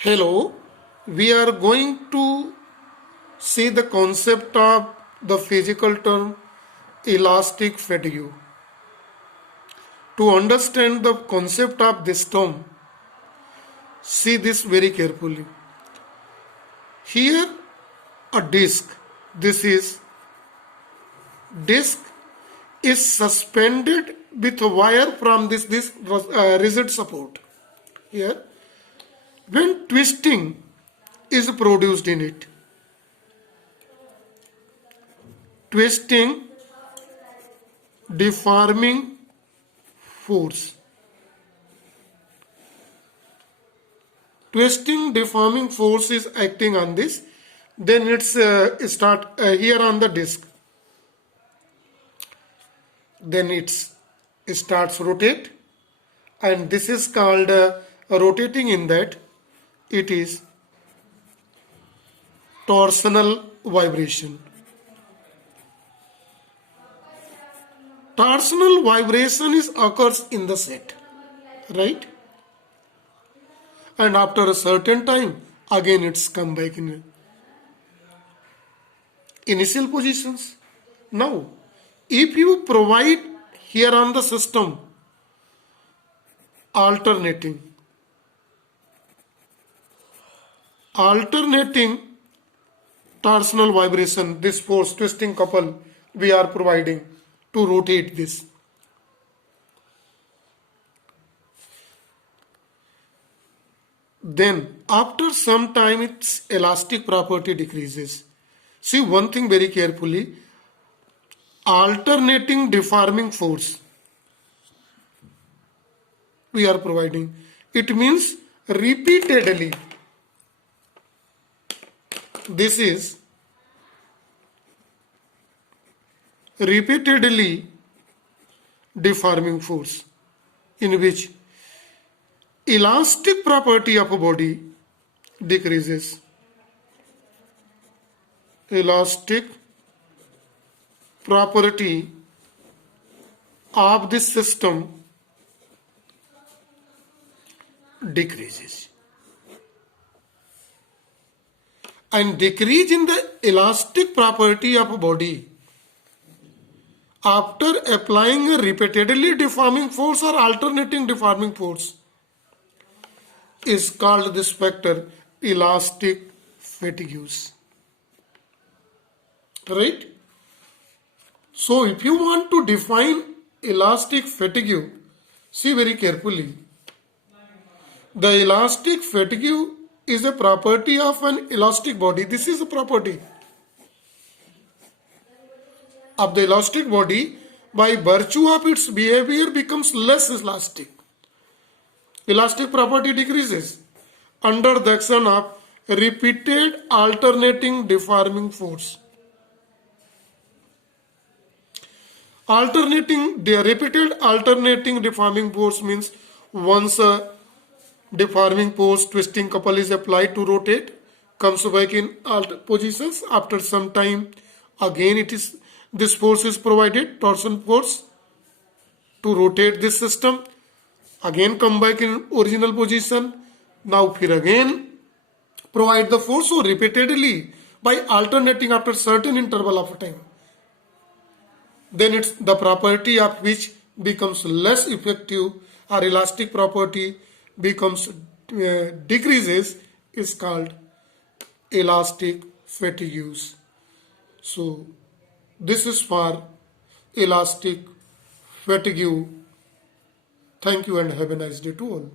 Hello, we are going to see the concept of the physical term elastic fatigue. To understand the concept of this term, see this very carefully. Here a disc, this is disc is suspended with a wire from this rigid support. Here, when twisting is produced in it, twisting deforming force, twisting deforming force is acting on this, then it's start here on the disc, then it starts rotate, and this is called rotating. In that it is torsional vibration. Torsional vibration occurs in the set, right? And after a certain time, again it's come back in initial positions. Now, if you provide here on the system alternating torsional vibration, this force twisting couple we are providing to rotate this. Then after some time its elastic property decreases. See one thing very carefully, alternating deforming force we are providing. It means repeatedly. This is repeatedly deforming force in which elastic property of a body decreases. Elastic property of this system decreases. And decrease in the elastic property of a body after applying a repeatedly deforming force or alternating deforming force is called this factor elastic fatigue. Right? So if you want to define elastic fatigue, see very carefully. The elastic fatigue is a property of an elastic body. This is a property of the elastic body. By virtue of its behavior becomes less elastic. Elastic property decreases under the action of repeated alternating deforming force. Repeated alternating deforming force means once a deforming force twisting couple is applied to rotate, comes back in alt positions. After some time, again this force is provided, torsion force, to rotate this system. Again come back in original position. Now फिर again provide the force, so repeatedly by alternating after certain interval of time. Then it's the property of which becomes less effective, or elastic property becomes decreases, is called elastic fatigue. So this is for elastic fatigue. Thank you and have a nice day to all.